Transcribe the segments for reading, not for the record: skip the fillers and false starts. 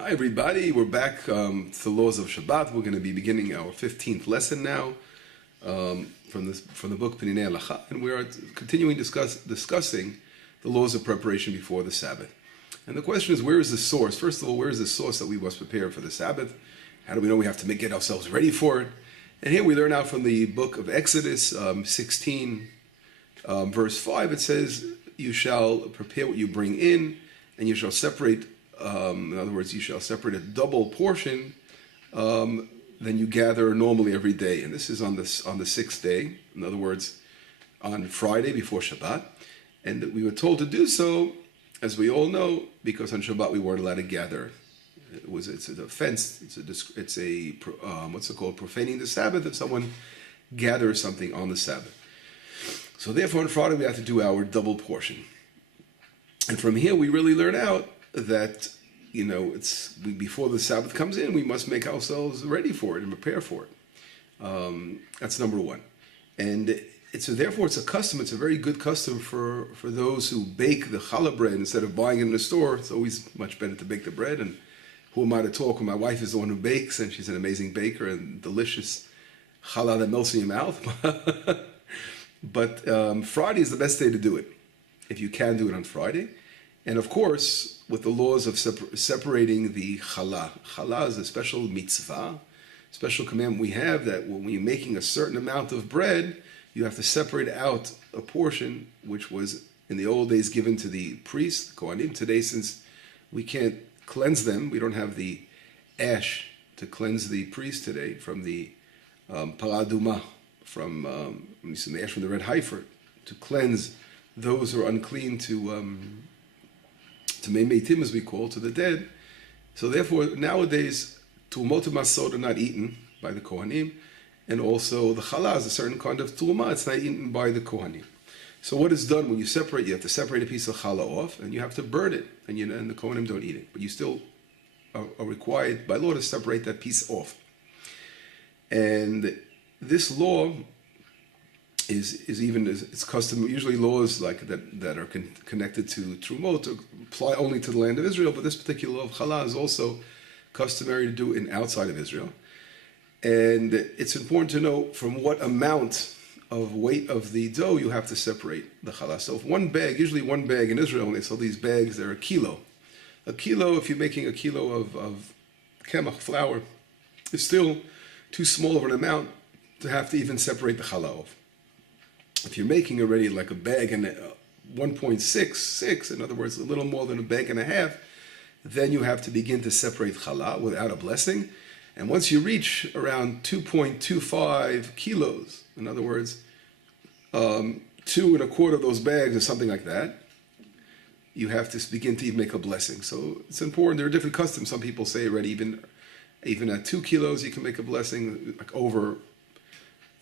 Hi everybody, we're back to the laws of Shabbat. We're going to be beginning our 15th lesson now from the book Peninei Halacha, and we are continuing discussing the laws of preparation before the Sabbath. And the question is, where is the source? First of all, where is the source that we must prepare for the Sabbath? How do we know we have to get ourselves ready for it? And here we learn out from the book of Exodus 16, verse 5. It says, "You shall prepare what you bring in, and you shall separate." In other words, you shall separate a double portion than you gather normally every day. And this is on the sixth day. In other words, on Friday before Shabbat. And we were told to do so, as we all know, because on Shabbat we weren't allowed to gather. It's an offense. It's a what's it called? Profaning the Sabbath if someone gathers something on the Sabbath. So therefore, on Friday we have to do our double portion. And from here we really learn out that, before the Sabbath comes in, we must make ourselves ready for it and prepare for it. That's number one. And therefore it's a custom, it's a very good custom for those who bake the challah bread instead of buying it in the store. It's always much better to bake the bread. And who am I to talk when my wife is the one who bakes, and she's an amazing baker and delicious challah that melts in your mouth. But Friday is the best day to do it, if you can do it on Friday. And of course, with the laws of separating the challah. Challah is a special mitzvah, special commandment we have that when you're making a certain amount of bread, you have to separate out a portion which was in the old days given to the priest, the Kohanim. Today, since we can't cleanse them, we don't have the ash to cleanse the priest today from the paraduma, from the ash from the red heifer, to cleanse those who are unclean to meitim, as we call, to the dead. So therefore, nowadays, tulmot masod are not eaten by the Kohanim, and also the challah is a certain kind of tulma, it's not eaten by the Kohanim. So what is done when you separate? You have to separate a piece of challah off, and you have to burn it, and the Kohanim don't eat it. But you still are required by law to separate that piece off. And this law it's custom. Usually laws like that are connected to Trumot apply only to the land of Israel, but this particular law of Challah is also customary to do outside of Israel. And it's important to know from what amount of weight of the dough you have to separate the Challah. So if usually one bag in Israel, when they sell these bags, they're a kilo. A kilo, if you're making a kilo of kemach flour, is still too small of an amount to have to even separate the Challah off. If you're making already like a bag and 1.66, in other words, a little more than a bag and a half, then you have to begin to separate challah without a blessing. And once you reach around 2.25 kilos, in other words, 2 1/4 of those bags or something like that, you have to begin to even make a blessing. So it's important. There are different customs. Some people say already even at 2 kilos you can make a blessing, like over,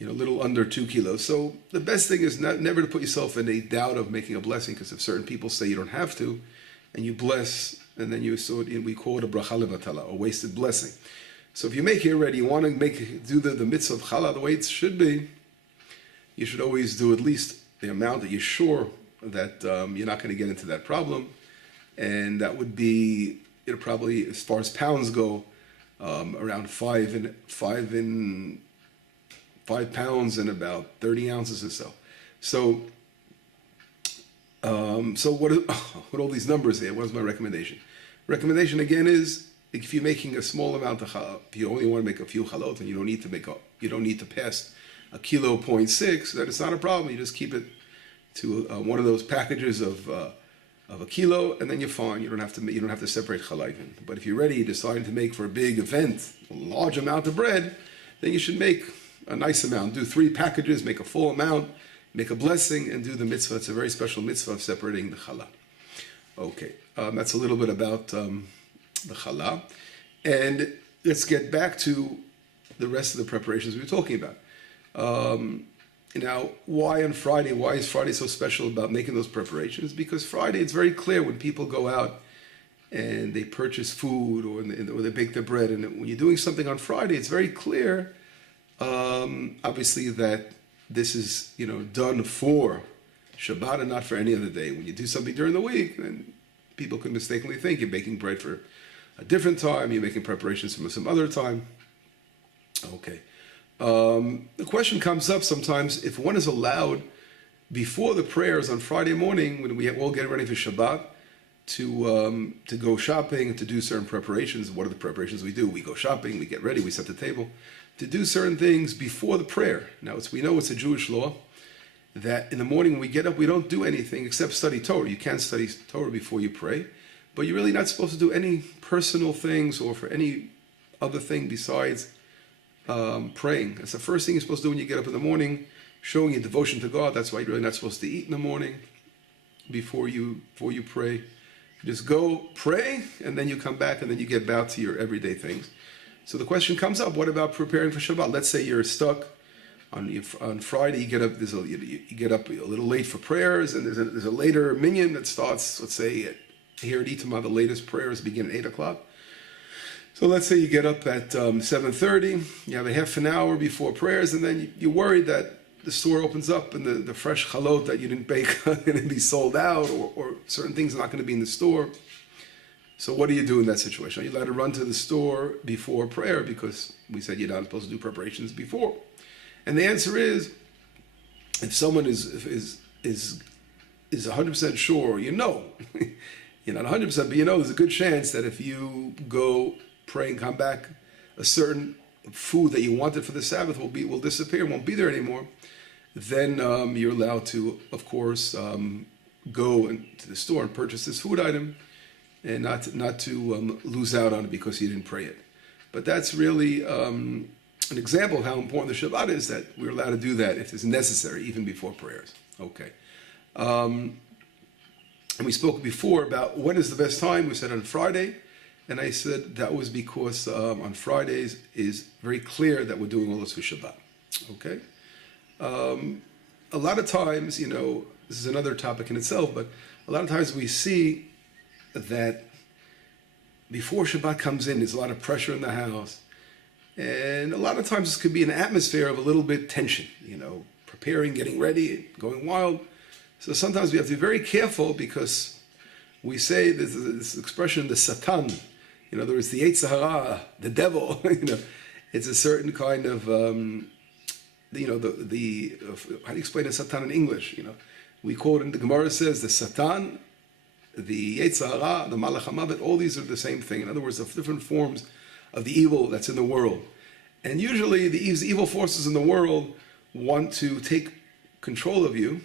a little under 2 kilos. So the best thing is never to put yourself in a doubt of making a blessing, because if certain people say you don't have to, and you bless, and then we call it a bracha levatala, a wasted blessing. So if you make it already, you want to do the mitzvah of challah the way it should be, you should always do at least the amount that you're sure that you're not going to get into that problem. And that would be, probably, as far as pounds go, around 5 pounds and about 30 ounces or so. So, what all these numbers here? What is my recommendation? Recommendation again is, if you're making a small amount of challah, if you only want to make a few chalot, and you don't need to pass a kilo 0.6, then it's not a problem. You just keep it to one of those packages of a kilo, and then you're fine. You don't have to separate challah even. But if you're deciding to make for a big event, a large amount of bread, then you should make a nice amount. Do 3 packages, make a full amount, make a blessing, and do the mitzvah. It's a very special mitzvah of separating the challah. Okay, that's a little bit about the challah. And let's get back to the rest of the preparations we were talking about. Now, why on Friday? Why is Friday so special about making those preparations? Because Friday, it's very clear when people go out and they purchase food or they bake their bread. And when you're doing something on Friday, it's very clear obviously that this is done for Shabbat and not for any other day. When you do something during the week, then people could mistakenly think you're baking bread for a different time, you're making preparations for some other time. Okay. The question comes up sometimes if one is allowed before the prayers on Friday morning, when we all get ready for Shabbat, to go shopping, to do certain preparations. What are the preparations we do? We go shopping, we get ready, we set the table, to do certain things before the prayer. Now, we know it's a Jewish law that in the morning when we get up, we don't do anything except study Torah. You can't study Torah before you pray, but you're really not supposed to do any personal things or for any other thing besides praying. That's the first thing you're supposed to do when you get up in the morning, showing your devotion to God. That's why you're really not supposed to eat in the morning before you pray. You just go pray, and then you come back, and then you get back to your everyday things. So the question comes up: what about preparing for Shabbat? Let's say you're stuck on Friday. You get up. You get up a little late for prayers, and there's a later minyan that starts. Let's say here at Itamar, the latest prayers begin at 8:00. So let's say you get up at 7:30. You have a half an hour before prayers, and then you're worried that the store opens up and the fresh chalot that you didn't bake are going to be sold out, or certain things are not going to be in the store. So what do you do in that situation? Are you allowed to run to the store before prayer because we said you're not supposed to do preparations before? And the answer is, if someone is 100% sure, you're not 100%, but there's a good chance that if you go pray and come back, a certain food that you wanted for the Sabbath will disappear, won't be there anymore. Then you're allowed to, of course, go to the store and purchase this food item, and not to lose out on it because you didn't pray it. But that's really an example of how important the Shabbat is, that we're allowed to do that if it's necessary, even before prayers. Okay. And we spoke before about when is the best time. We said on Friday, and I said that was because on Fridays is very clear that we're doing all this for Shabbat. Okay. A lot of times, this is another topic in itself, but a lot of times we see that before Shabbat comes in, there's a lot of pressure in the house. And a lot of times this could be an atmosphere of a little bit tension, preparing, getting ready, going wild. So sometimes we have to be very careful because we say there's this expression, the Satan, in other words, the Yetzer Hara, the devil, it's a certain kind of, how do you explain a Satan in English? We quote in the Gemara says the Satan, the Yetzer Hara, the Malach HaMavet, all these are the same thing. In other words, of different forms of the evil that's in the world. And usually the evil forces in the world want to take control of you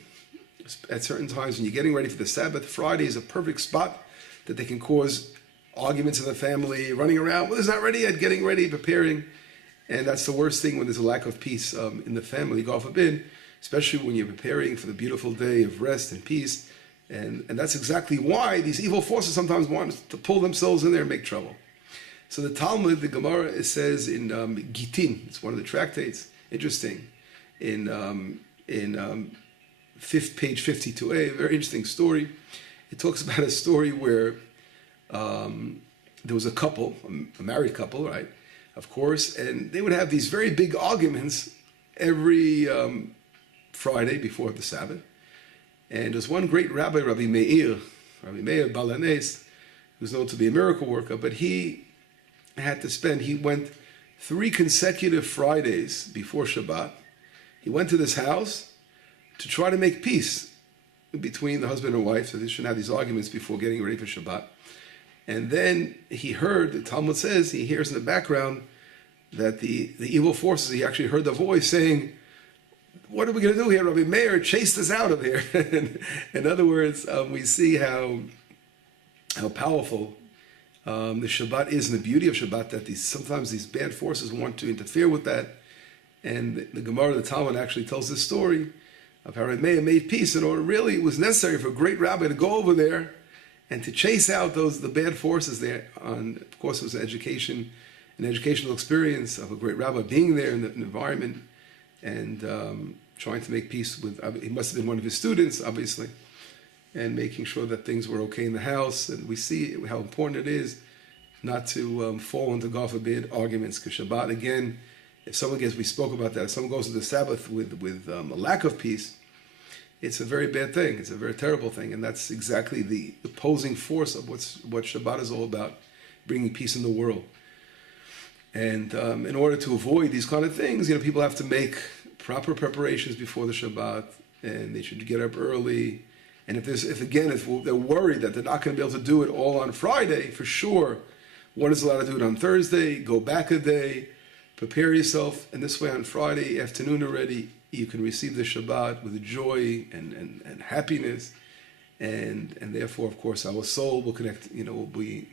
at certain times when you're getting ready for the Sabbath. Friday is a perfect spot that they can cause arguments in the family, running around, well, it's not ready yet, getting ready, preparing. And that's the worst thing when there's a lack of peace in the family, God forbid, especially when you're preparing for the beautiful day of rest and peace. And that's exactly why these evil forces sometimes want to pull themselves in there and make trouble. So the Talmud, the Gemara, it says in Gitin, it's one of the tractates, interesting, in page 52a, very interesting story. It talks about a story where there was a couple, a married couple, right, of course, and they would have these very big arguments every Friday before the Sabbath. And there's one great rabbi, Rabbi Meir Balanes, who's known to be a miracle worker, but he went 3 consecutive Fridays before Shabbat. He went to this house to try to make peace between the husband and wife, so they shouldn't have these arguments before getting ready for Shabbat. And then he heard, the Talmud says, he hears in the background that the evil forces, he actually heard the voice saying, what are we going to do here? Rabbi Meir chased us out of here. In other words, we see how powerful the Shabbat is, and the beauty of Shabbat, that sometimes these bad forces want to interfere with that. And the Gemara, the Talmud, actually tells this story of how Rabbi Meir made peace in order. Really, it was necessary for a great rabbi to go over there and to chase out the bad forces there. Of course, it was an educational experience of a great rabbi being there in the environment and trying to make peace with. He must have been one of his students, obviously, and making sure that things were okay in the house. And we see how important it is not to fall into, God forbid, arguments. Because Shabbat, again, if someone we spoke about that, if someone goes to the Sabbath with a lack of peace, it's a very bad thing. It's a very terrible thing. And that's exactly the opposing force of what Shabbat is all about. bringing peace in the world. And in order to avoid these kind of things, people have to make proper preparations before the Shabbat, and they should get up early. And if they're worried that they're not going to be able to do it all on Friday, for sure, one is allowed to do it on Thursday, go back a day, prepare yourself, and this way on Friday afternoon already, you can receive the Shabbat with joy and happiness, and therefore, of course, our soul will connect, will be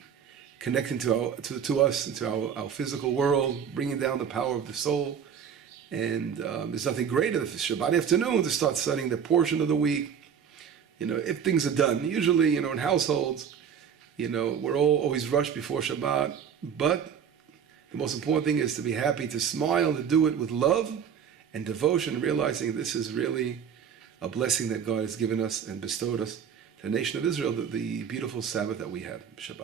connecting to us, into our physical world, bringing down the power of the soul. And there's nothing greater than the Shabbat afternoon to start studying the portion of the week. If things are done, usually, in households, we're all always rushed before Shabbat, but the most important thing is to be happy, to smile, to do it with love and devotion, realizing this is really a blessing that God has given us and bestowed us, to the nation of Israel, the beautiful Sabbath that we have, Shabbat.